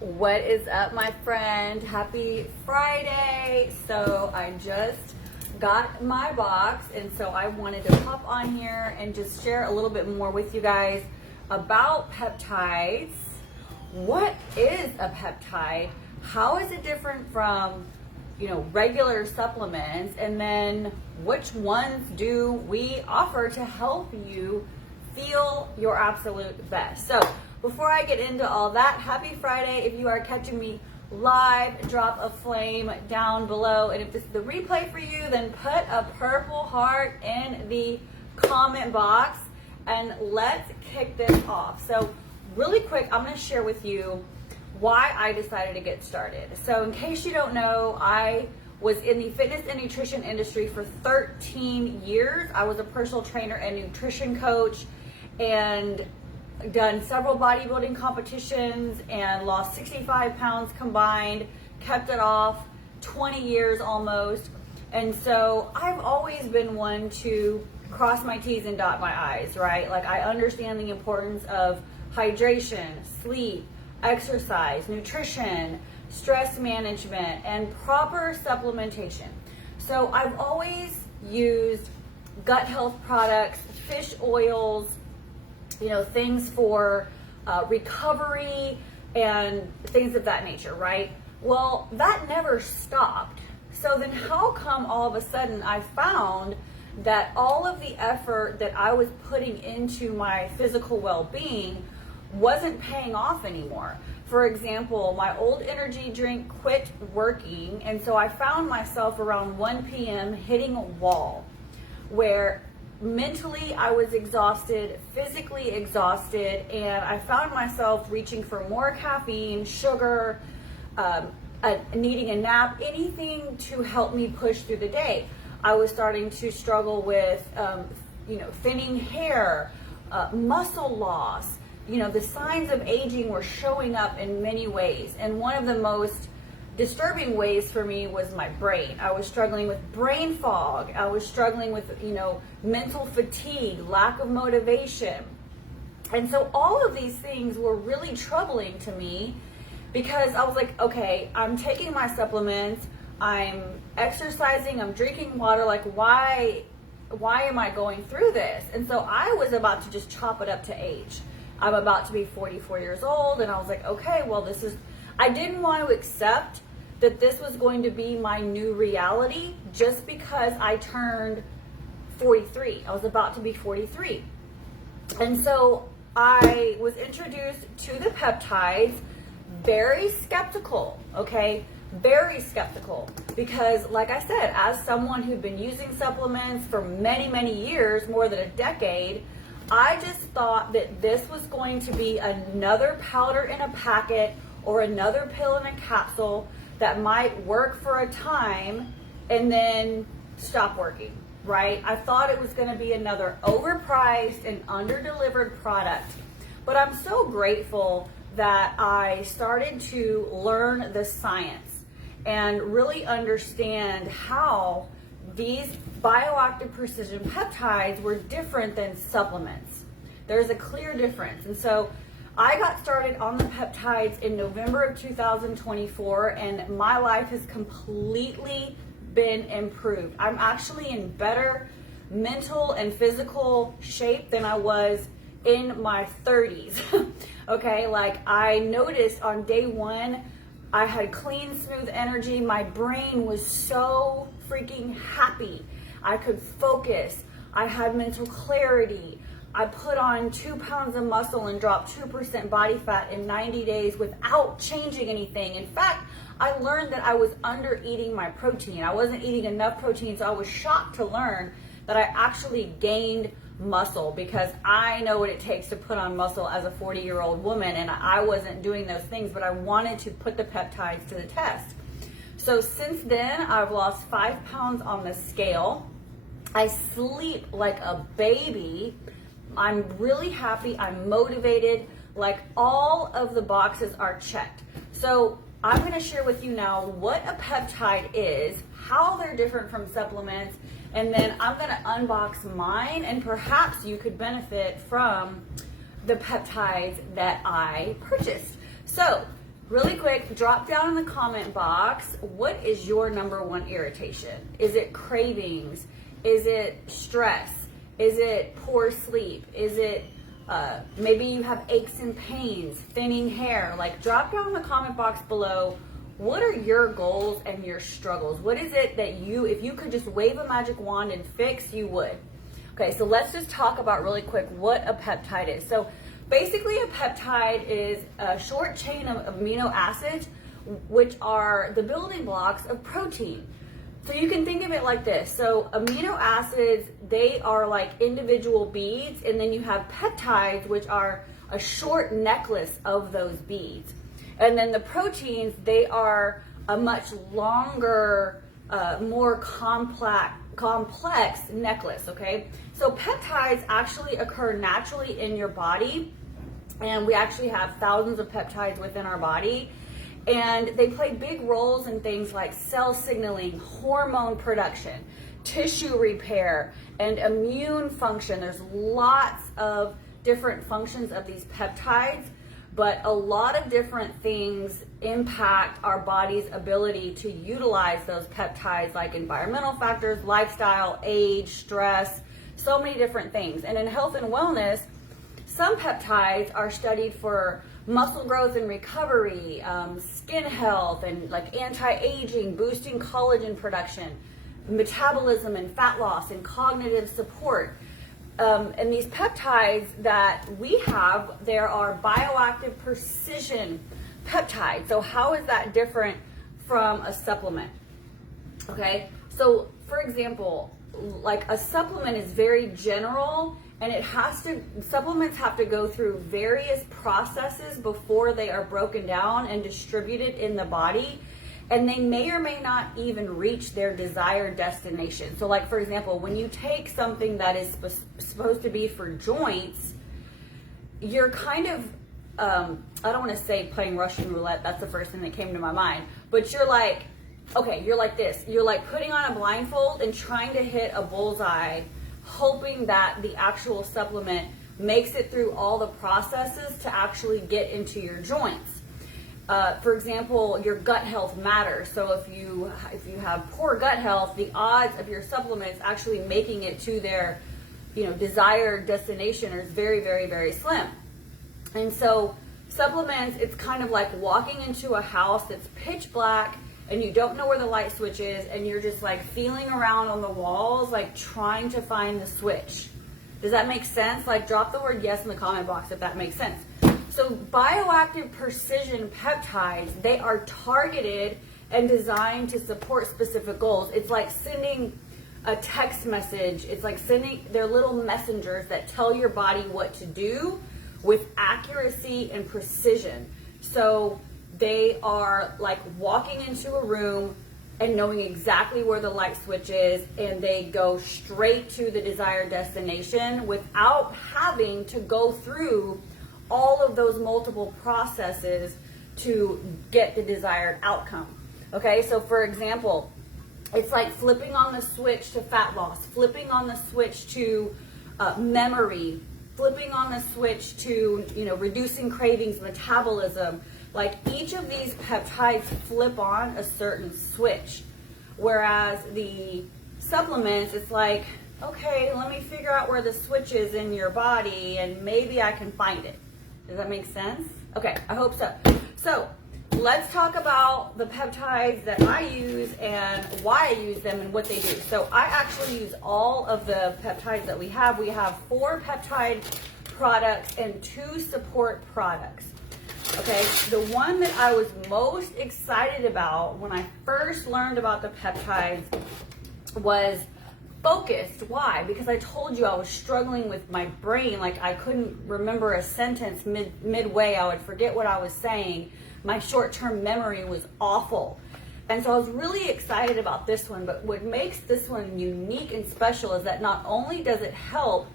What is up, my friend? Happy Friday. So I just got my box, and so I wanted to pop on here and just share a little bit more with you guys about peptides. What is a peptide? How is it different from regular supplements? And then which ones do we offer to help you feel your absolute best? So before I get into all that, happy Friday. If you are catching me live, drop a flame down below. And if this is the replay for you, then put a purple heart in the comment box and let's kick this off. So really quick, I'm going to share with you why I decided to get started. So in case you don't know, I was in the fitness and nutrition industry for 13 years. I was a personal trainer and nutrition coach and done several bodybuilding competitions and lost 65 pounds combined, kept it off 20 years almost. And so I've always been one to cross my T's and dot my I's, right? Like, I understand the importance of hydration, sleep, exercise, nutrition, stress management, and proper supplementation. So I've always used gut health products, fish oils, things for recovery and things of that nature, right? Well, that never stopped. So then how come all of a sudden I found that all of the effort that I was putting into my physical well-being wasn't paying off anymore? For example, my old energy drink quit working, and so I found myself around 1 p.m. hitting a wall where mentally I was exhausted, physically exhausted, and I found myself reaching for more caffeine, sugar, needing a nap, anything to help me push through the day. I was starting to struggle with, thinning hair, muscle loss. The signs of aging were showing up in many ways, and one of the most disturbing ways for me was my brain. I was struggling with brain fog. I was struggling with, mental fatigue, lack of motivation. And so all of these things were really troubling to me because I was like, okay, I'm taking my supplements, I'm exercising, I'm drinking water, like why am I going through this? And so I was about to just chop it up to age. I'm about to be 44 years old, and I was like, okay, well, I didn't want to accept that this was going to be my new reality just because I turned 43. I was about to be 43. And so I was introduced to the peptides, very skeptical, okay? Very skeptical, because like I said, as someone who'd been using supplements for many, many years, more than a decade, I just thought that this was going to be another powder in a packet or another pill in a capsule that might work for a time and then stop working, right? I thought it was going to be another overpriced and under-delivered product. But I'm so grateful that I started to learn the science and really understand how these bioactive precision peptides were different than supplements. There's a clear difference. And so I got started on the peptides in November of 2024, and my life has completely been improved. I'm actually in better mental and physical shape than I was in my 30s. Okay, like I noticed on day one, I had clean, smooth energy. My brain was so freaking happy. I could focus. I had mental clarity. I put on 2 pounds of muscle and dropped 2% body fat in 90 days without changing anything. In fact, I learned that I was under eating my protein. I wasn't eating enough protein, so I was shocked to learn that I actually gained muscle, because I know what it takes to put on muscle as a 40-year-old woman, and I wasn't doing those things, but I wanted to put the peptides to the test. So since then, I've lost 5 pounds on the scale. I sleep like a baby. I'm really happy. I'm motivated. Like, all of the boxes are checked. So I'm going to share with you now what a peptide is, how they're different from supplements, and then I'm going to unbox mine, and perhaps you could benefit from the peptides that I purchased. So really quick, drop down in the comment box, what is your number one irritation? Is it cravings? Is it stress? Is it poor sleep? Is it maybe you have aches and pains, thinning hair? Like, drop down in the comment box below, what are your goals and your struggles? What is it that you, if you could just wave a magic wand and fix, you would? Okay, so let's just talk about really quick what a peptide is. So basically a peptide is a short chain of amino acids, which are the building blocks of protein. So you can think of it like this. So amino acids, they are like individual beads, and then you have peptides, which are a short necklace of those beads. And then the proteins, they are a much longer, more complex necklace, okay? So peptides actually occur naturally in your body, and we actually have thousands of peptides within our body. And they play big roles in things like cell signaling, hormone production, tissue repair, and immune function. There's lots of different functions of these peptides, but a lot of different things impact our body's ability to utilize those peptides, like environmental factors, lifestyle, age, stress, so many different things. And in health and wellness, some peptides are studied for muscle growth and recovery, skin health, and like anti-aging, boosting collagen production, metabolism and fat loss, and cognitive support. And these peptides that we have, there are bioactive precision peptides. So how is that different from a supplement? Okay, so for example, like a supplement is very general, and supplements have to go through various processes before they are broken down and distributed in the body, and they may or may not even reach their desired destination. So like, for example, when you take something that is supposed to be for joints, you're kind of, I don't want to say playing Russian roulette, that's the first thing that came to my mind, but you're like, okay, you're like this, you're like putting on a blindfold and trying to hit a bullseye, hoping that the actual supplement makes it through all the processes to actually get into your joints. For example, your gut health matters. So if you have poor gut health, the odds of your supplements actually making it to their, desired destination is very, very, very slim. And so supplements, it's kind of like walking into a house that's pitch black, and you don't know where the light switch is, and you're just like feeling around on the walls, like trying to find the switch. Does that make sense? Like, drop the word yes in the comment box if that makes sense. So bioactive precision peptides, they are targeted and designed to support specific goals. It's like sending a text message. It's like they're little messengers that tell your body what to do with accuracy and precision. So they are like walking into a room and knowing exactly where the light switch is, and they go straight to the desired destination without having to go through all of those multiple processes to get the desired outcome. Okay, so for example, it's like flipping on the switch to fat loss, flipping on the switch to memory, flipping on the switch to reducing cravings, metabolism. Like, each of these peptides flip on a certain switch, whereas the supplements, it's like, okay, let me figure out where the switch is in your body and maybe I can find it. Does that make sense? Okay, I hope so. So let's talk about the peptides that I use and why I use them and what they do. So I actually use all of the peptides that we have. We have 4 peptide products and 2 support products. Okay, the one that I was most excited about when I first learned about the peptides was focused. Why? Because I told you I was struggling with my brain. Like, I couldn't remember a sentence midway. I would forget what I was saying. My short-term memory was awful. And so I was really excited about this one, but what makes this one unique and special is that not only does it help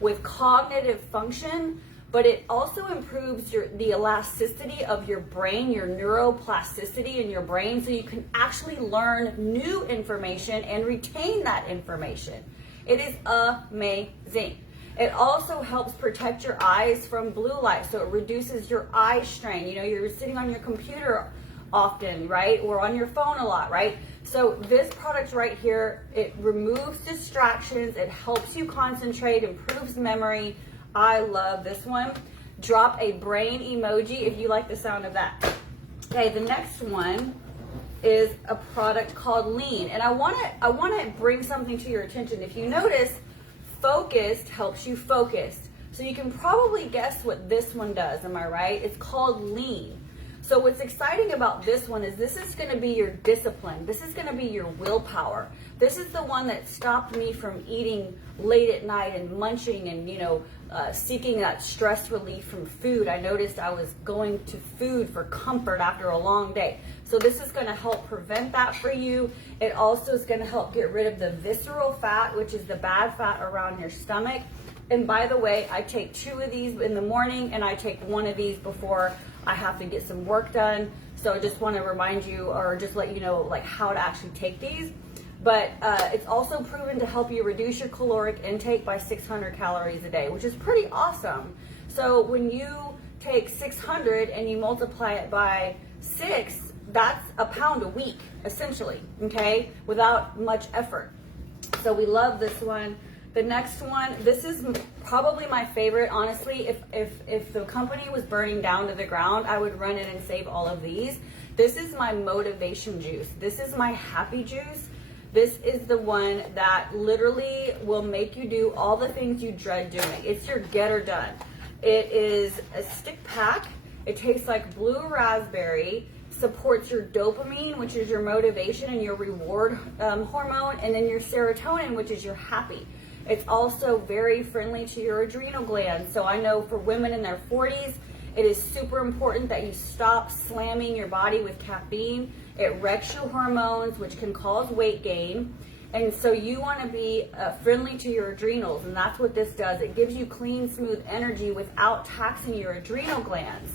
with cognitive function, but it also improves the elasticity of your brain, your neuroplasticity in your brain, so you can actually learn new information and retain that information. It is amazing. It also helps protect your eyes from blue light, so it reduces your eye strain. You know, you're sitting on your computer often, right? Or on your phone a lot, right? So this product right here, it removes distractions, it helps you concentrate, improves memory. I love this one. Drop a brain emoji if you like the sound of that. Okay, the next one is a product called Lean. And I wanna bring something to your attention. If you notice, focused helps you focus. So you can probably guess what this one does, am I right? It's called Lean. So what's exciting about this one is this is gonna be your discipline. This is gonna be your willpower. This is the one that stopped me from eating late at night and munching and, you know, seeking that stress relief from food. I noticed I was going to food for comfort after a long day. So this is gonna help prevent that for you. It also is gonna help get rid of the visceral fat, which is the bad fat around your stomach. And by the way, I take 2 of these in the morning and I take 1 of these before I have to get some work done. So I just want to remind you, or just let you know, like how to actually take these. But it's also proven to help you reduce your caloric intake by 600 calories a day, which is pretty awesome. So when you take 600 and you multiply it by 6, that's a pound a week, essentially, okay, without much effort. So we love this one. The next one, this is probably my favorite, honestly. If the company was burning down to the ground, I would run in and save all of these. This is my motivation juice. This is my happy juice. This is the one that literally will make you do all the things you dread doing. It's your get or done. It is a stick pack. It tastes like blue raspberry, supports your dopamine, which is your motivation and your reward hormone, and then your serotonin, which is your happy. It's also very friendly to your adrenal glands. So I know for women in their 40s, it is super important that you stop slamming your body with caffeine. It wrecks your hormones, which can cause weight gain. And so you want to be friendly to your adrenals, and that's what this does. It gives you clean, smooth energy without taxing your adrenal glands.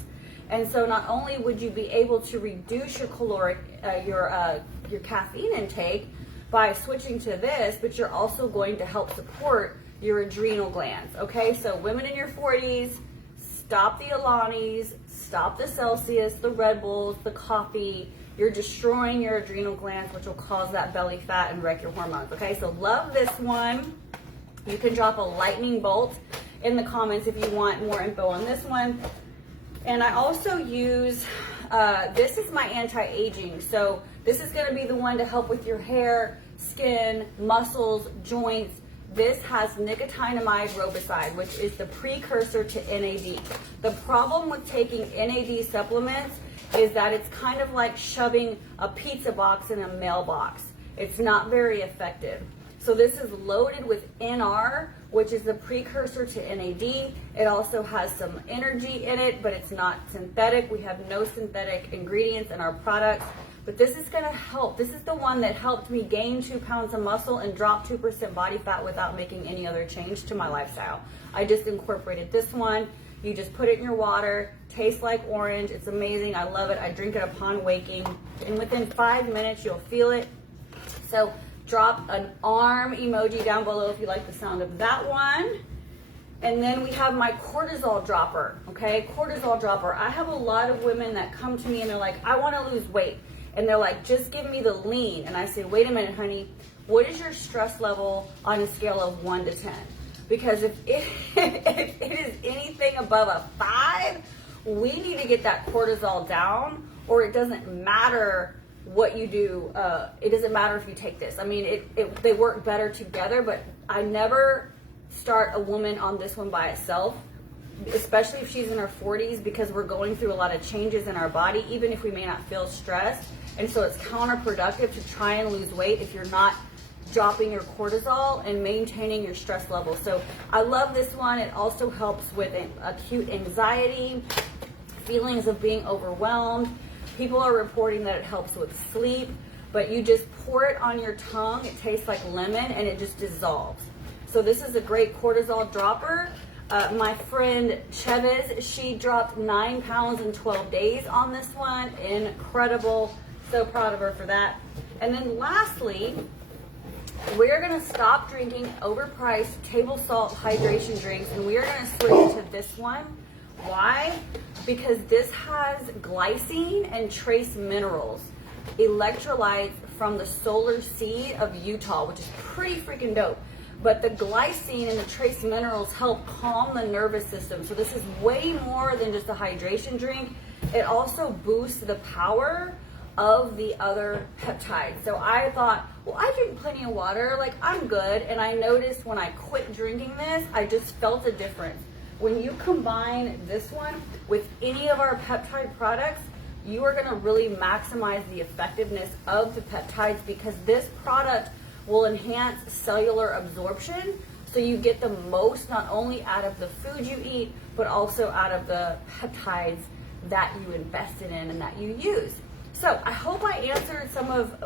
And so not only would you be able to reduce your caloric, your caffeine intake by switching to this, but you're also going to help support your adrenal glands. Okay, so women in your 40s, stop the Alanis, stop the Celsius, the Red Bulls, the coffee. You're destroying your adrenal glands, which will cause that belly fat and wreck your hormones. Okay, so love this one. You can drop a lightning bolt in the comments if you want more info on this one. And I also use, this is my anti-aging. So this is gonna be the one to help with your hair, skin, muscles, joints. This has nicotinamide riboside, which is the precursor to NAD. The problem with taking NAD supplements is that it's kind of like shoving a pizza box in a mailbox. It's not very effective. So this is loaded with NR, which is the precursor to NAD. It also has some energy in it, but it's not synthetic. We have no synthetic ingredients in our products. But this is gonna help. This is the one that helped me gain 2 pounds of muscle and drop 2% body fat without making any other change to my lifestyle. I just incorporated this one. You just put it in your water, tastes like orange. It's amazing, I love it. I drink it upon waking. And within 5 minutes, you'll feel it. So drop an arm emoji down below if you like the sound of that one. And then we have my cortisol dropper, okay? Cortisol dropper. I have a lot of women that come to me and they're like, I wanna lose weight. And they're like, just give me the lean. And I say, wait a minute, honey, what is your stress level on a scale of 1 to 10? Because if it is anything above a 5, we need to get that cortisol down, or it doesn't matter what you do. It doesn't matter if you take this. I mean, they work better together, but I never start a woman on this one by itself, especially if she's in her 40s, because we're going through a lot of changes in our body, even if we may not feel stressed. And so it's counterproductive to try and lose weight if you're not dropping your cortisol and maintaining your stress level. So I love this one. It also helps with acute anxiety, feelings of being overwhelmed. People are reporting that it helps with sleep, but you just pour it on your tongue. It tastes like lemon and it just dissolves. So this is a great cortisol dropper. My friend Chavez, she dropped 9 pounds in 12 days on this one. Incredible. So proud of her for that. And then lastly, we're gonna stop drinking overpriced table salt hydration drinks, and we are gonna switch to this one. Why? Because this has glycine and trace minerals, electrolytes from the solar seed of Utah, which is pretty freaking dope. But the glycine and the trace minerals help calm the nervous system. So this is way more than just a hydration drink. It also boosts the power of the other peptides. So I thought, well, I drink plenty of water, like I'm good. And I noticed when I quit drinking this, I just felt a difference. When you combine this one with any of our peptide products, you are gonna really maximize the effectiveness of the peptides, because this product will enhance cellular absorption, so you get the most not only out of the food you eat, but also out of the peptides that you invested in and that you use. So I hope I answered some of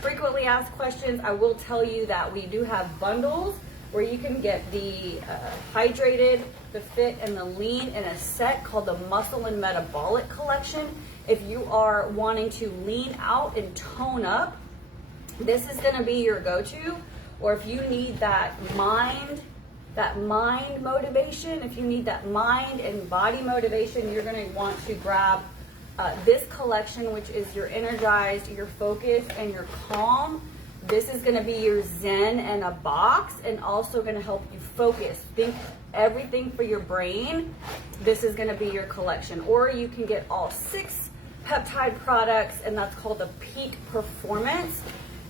frequently asked questions. I will tell you that we do have bundles where you can get the hydrated, the fit, and the lean in a set called the Muscle and Metabolic Collection. If you are wanting to lean out and tone up, this is gonna be your go-to. Or if you need that mind motivation, if you need that mind and body motivation, you're gonna want to grab this collection, which is your energized, your focused, and your calm. This is gonna be your zen in a box, and also gonna help you focus. Think everything for your brain. This is gonna be your collection. Or you can get all 6 peptide products, and that's called the Peak Performance.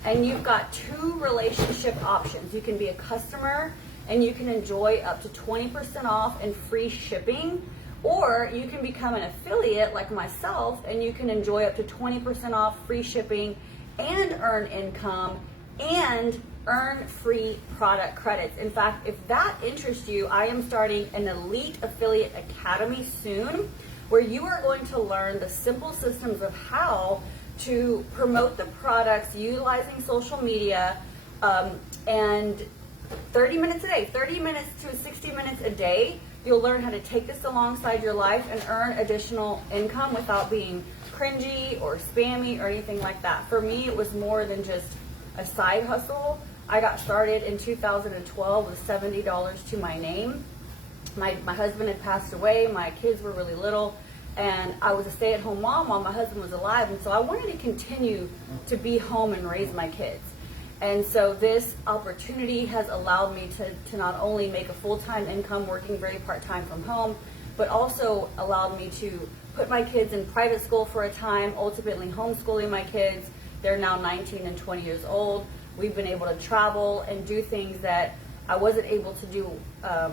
And you've got 2 relationship options. You can be a customer and you can enjoy up to 20% off and free shipping, or you can become an affiliate like myself and you can enjoy up to 20% off, free shipping, and earn income and earn free product credits. In fact, if that interests you, I am starting an Elite Affiliate Academy soon, where you are going to learn the simple systems of how to promote the products utilizing social media, and 30 minutes a day, 30 minutes to 60 minutes a day. You'll learn how to take this alongside your life and earn additional income without being cringy or spammy or anything like that. For me, it was more than just a side hustle. I got started in 2012 with $70 to my name. My husband had passed away, my kids were really little, and I was a stay-at-home mom while my husband was alive, and so I wanted to continue to be home and raise my kids. And so this opportunity has allowed me to not only make a full-time income working very part-time from home, but also allowed me to put my kids in private school for a time, ultimately homeschooling my kids. They're now 19 and 20 years old. We've been able to travel and do things that I wasn't able to do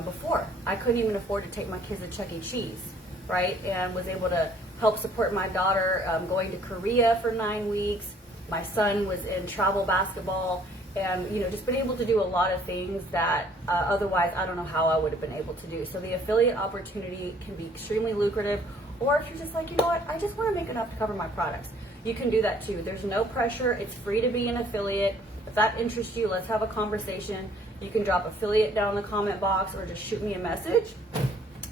before. I couldn't even afford to take my kids to Chuck E. Cheese, right? And was able to help support my daughter going to Korea for 9 weeks. My son was in travel basketball, and just been able to do a lot of things that otherwise I don't know how I would have been able to do. So the affiliate opportunity can be extremely lucrative. Or if you're just like, you know what, I just want to make enough to cover my products, you can do that too. There's no pressure. It's free to be an affiliate. If that interests you, let's have a conversation. You can drop affiliate down in the comment box or just shoot me a message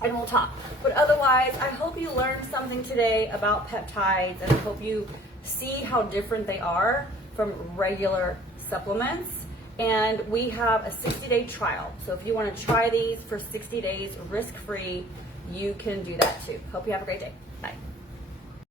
and we'll talk. But otherwise, I hope you learned something today about peptides, and I hope you see how different they are from regular supplements. And we have a 60-day trial. So if you want to try these for 60 days risk-free, you can do that too. Hope you have a great day. Bye.